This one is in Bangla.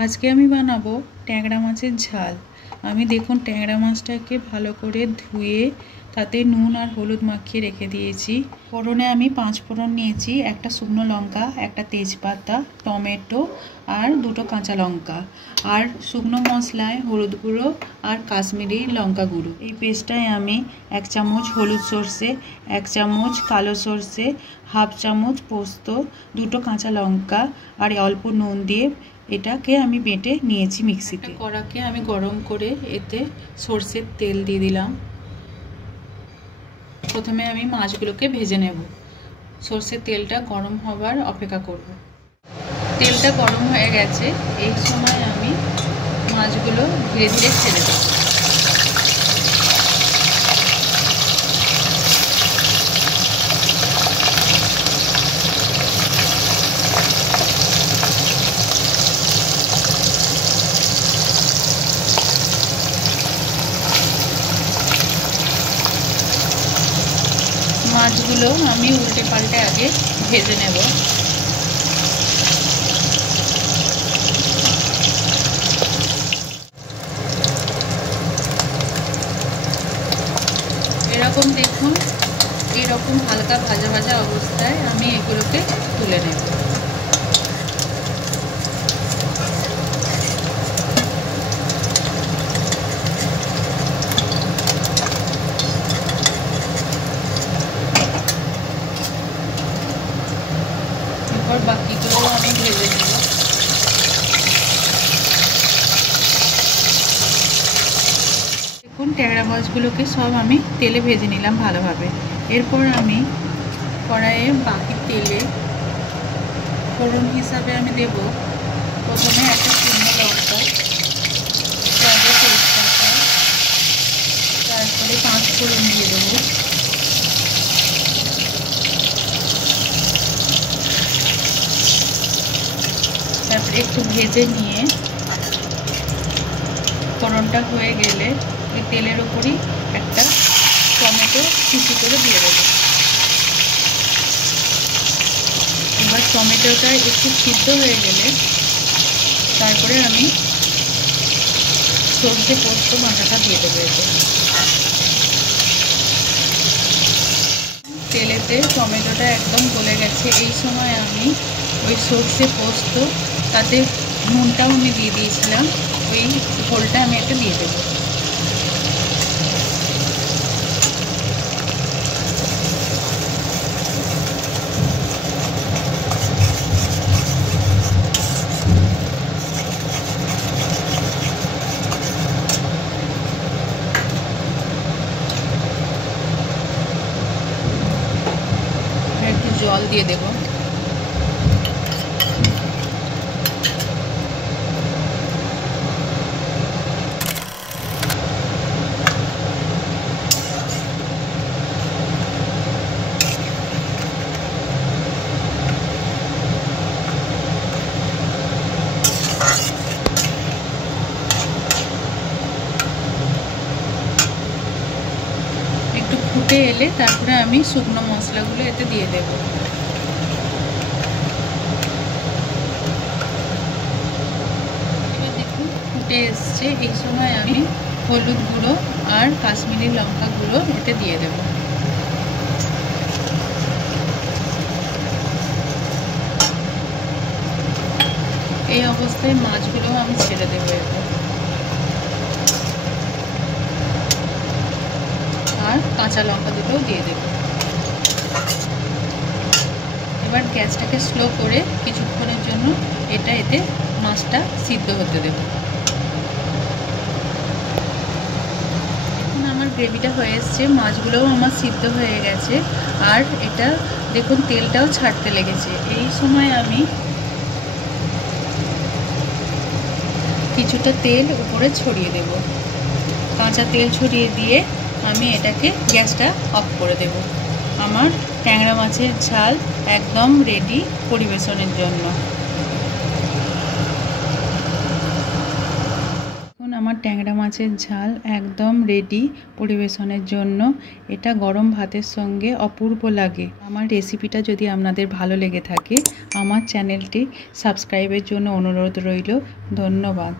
আজকে আমি বানাবো ট্যাংরা মাছের ঝাল। আমি দেখুন ট্যাংরা মাছটাকে ভালো করে ধুয়ে তাতে নুন আর হলুদ মাখিয়ে রেখে দিয়েছি। ফোড়নে আমি 5 ফোড়ন নিয়েছি, একটা শুকনো লঙ্কা, একটা তেজপাতা, টমেটো আর 2টো কাঁচা লঙ্কা। আর শুকনো মশলায় হলুদ গুঁড়ো আর কাশ্মীরি লঙ্কা গুঁড়ো। এই পেস্টটায় আমি 1 চামচ হলুদ সর্ষে, 1 চামচ কালো সর্ষে, হাফ চামচ পোস্ত, 2টো কাঁচা লঙ্কা আর অল্প নুন দিয়ে এটাকে আমি বেটে নিয়েছি মিক্সিতে। কড়াকে আমি গরম করে এতে সরষের তেল দিয়ে দিলাম। প্রথমে আমি মাছগুলোকে ভেজে নেব। সরষের তেলটা গরম হবার অপেক্ষা করব। তেলটা গরম হয়ে গেছে, এই সময় আমি মাছগুলো ধীরে ধীরে ছেড়ে দেব। মাছগুলো আমি উল্টে পাল্টে আগে ভেজে নেব। এরকম দেখুন, এরকম হালকা ভাজা ভাজা অবস্থায় আমি এগুলোকে তুলে নেব। এরপর বাকিগুলো আমি ভেজে নেব। দেখুন ট্যাংরা মাছগুলোকে সব আমি তেলে ভেজে নিলাম ভালোভাবে। এরপর আমি কড়াইয়ে বাকি তেলে ফোড়ন হিসাবে আমি দেব প্রথমে একটা শুকনো লঙ্কা, তারপরে তেজপাতা, তারপরে 5 ফোড়ন দিয়ে দেবো। তারপরে একটু ভেজে নিয়ে ফোড়নটা হয়ে গেলে ওই তেলের উপরই একটা টমেটো কুচি করে দিয়ে দেবো। এবার টমেটোটা একটু সিদ্ধ হয়ে গেলে তারপরে আমি সর্ষে পোস্ত বাটাটা দিয়ে দেবো। এতে তেলেতে টমেটোটা একদম গলে গেছে, এই সময় আমি ওই সর্ষে পোস্ত, তাতে নুনটাও আমি দিয়ে দিয়েছিলাম, ওই ঝোলটা আমি একটা দিয়ে দেবো। একটু জল দিয়ে দেবো। একটু ফুটে এলে তারপরে আমি শুকনো মশলাগুলো এতে দিয়ে দেব। এবার দেখুন ফুটে এসছে, এই সময় আমি হলুদ গুঁড়ো আর কাশ্মীরি লঙ্কা গুঁড়ো এতে দিয়ে দেব। এই অবস্থায় মাছগুলো আমি ছেড়ে দেবো এতে। আর কাঁচা লঙ্কা দুটোও দিয়ে দেব। এবার গ্যাসটাকে স্লো করে কিছুক্ষণের জন্য এতে মাছটা সিদ্ধ হতে দেব। এখন আমার গ্রেভিটা হয়ে এসছে, মাছগুলোও আমার সিদ্ধ হয়ে গেছে, আর এটা দেখুন তেলটাও ছাড়তে লেগেছে। এই সময় আমি কিছুটা তেল উপরে ছড়িয়ে দেব। কাঁচা তেল ছড়িয়ে দিয়ে আমি এটাকে গ্যাসটা অফ করে দেব। আমার ট্যাংরা মাছের ঝাল একদম রেডি পরিবেশনের জন্য। এখন আমার ট্যাংরা মাছের ঝাল একদম রেডি পরিবেশনের জন্য। এটা গরম ভাতের সঙ্গে অপূর্ব লাগে। আমার রেসিপিটা যদি আপনাদের ভালো লেগে থাকে আমার চ্যানেলটি সাবস্ক্রাইবের জন্য অনুরোধ রইল। ধন্যবাদ।